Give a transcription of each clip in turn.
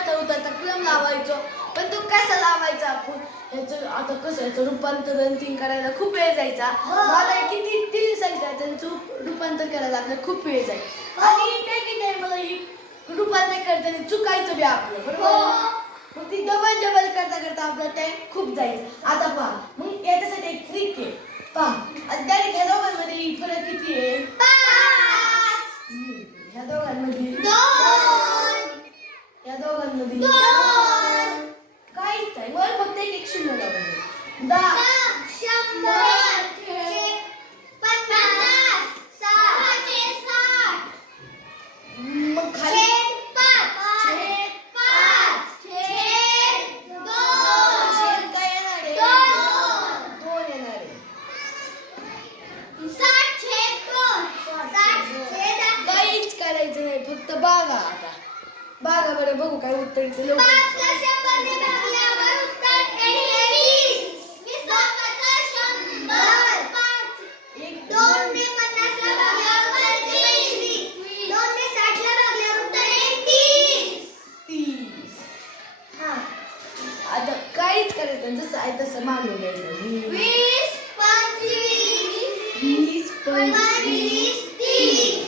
चढता उतरता क्रम लावायचो. पण तो कसा लावायचा आपण याचं आता कसं याचं रूपांतरण तीन करायला खूप वेळ जायचा. मला किती 3 संख्या त्यांचं रूपांतर करायला लागलं खूप वेळ जायचा. आणि काय मला ही रूपांतर करताना चुकायचं बी आपलं बरोबर. मग ती डबल करता करता आपलं टाइम खूप जायचं. आता पहा मग याच्यासाठी एक ट्रिक आहे. पहा डायरेक्ट ह्या दोघांमध्ये फरक किती आहे? 5. ह्या दोघांमध्ये 2. या दोघांमध्ये 2. काहीच नाही. वर फक्त एक शून्य लावलं. 10 100 50 60 मग खाली 2 फक्त बागा. आता बागा बरं बघू काय उत्तर येते. 5 ला 100 ने भागल्यावर उत्तर येते 20. 5 2 ने 50 ला भागल्यावर 20. 2 ने 60 ला भागल्यावर उत्तर येते 30. हा आता काहीच करायचं जसं आहे तसं मानून घ्यायचं. 20 25 20 30.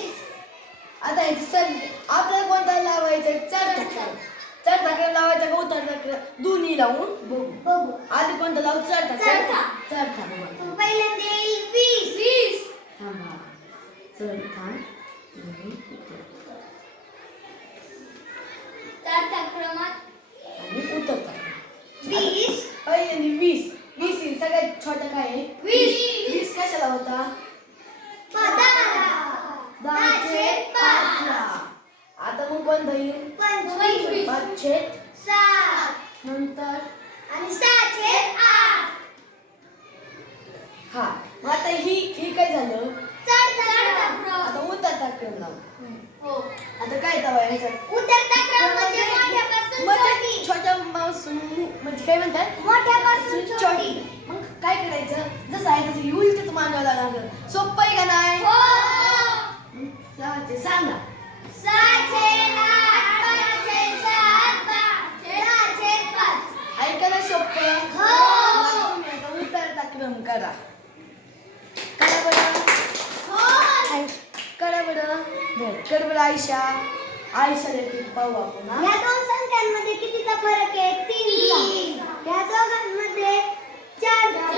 आता याची संख्या आपल्याला कोणता लावायचं? चढता क्रम लावायचा का उतरता क्रम? दोन्ही लावून बघू. आधी कोणता लावू? चढता पहिल्यांदा येईल 20. थांबा. चढता क्रमात आणि उतरता 20. पहिल्यांदा 20 20 सगळ्यात छोटा काय आहे? 20 कशाला होता? 10/5 ला. आता मग कोणता येईल? 25 5/7 नंतर आणि 6/8. हा मग आता ही काय झालं? चढता क्रम. आता उतरता क्रम लावू. हो आता काय दावायचं? उतरता क्रम म्हणजे मोठ्यापासून छोटी. छोट्यापासून म्हणजे काय म्हणतात? मोठ्यापासून छोटी. मग काय करायचं? जसं आहे तसं उलटच मानवायला लागलं. सोपं आहे का नाही? हो. सांगा 6/8 ऐकायला सोपं. हो उतरता क्रम करा. करा बरं. कर बरं आयशा देते पाहू आपण. या दोन संख्यांमध्ये कितीचा फरक आहे? 3. या दोघांमध्ये 4 5.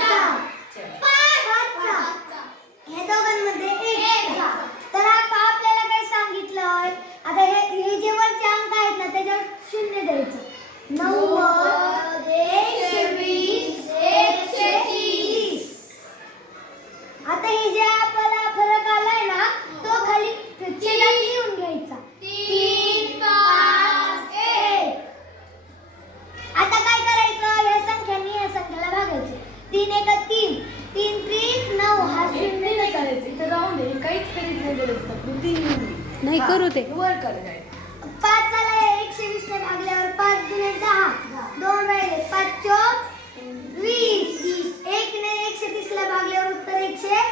ह्या दोघांमध्ये 1. तर आता आपल्याला काय सांगितलंय? आता हे जे वरचे अंक आहेत ना त्याच्यावर 0 द्यायचं. 90 120 130. आता हे जे आपल्याला फरक आलाय ना तो खाली छेदात लिहून घ्यायचा. 3 5 1. आता काय करायचं? या संख्यांनी या संख्याला भागायचं. 3 1 3 3 3 9. हा 0 नाही करायचं. इथं राहून दे. काहीच करीत नाही बोलायचं. 3 नाही करू ते वर करायचं. 5 ला 120 ने भागल्यावर 5 गुणे 10. 2 राहिले 5 4 20. 1 ने 130 ला भागल्यावर उत्तर 130.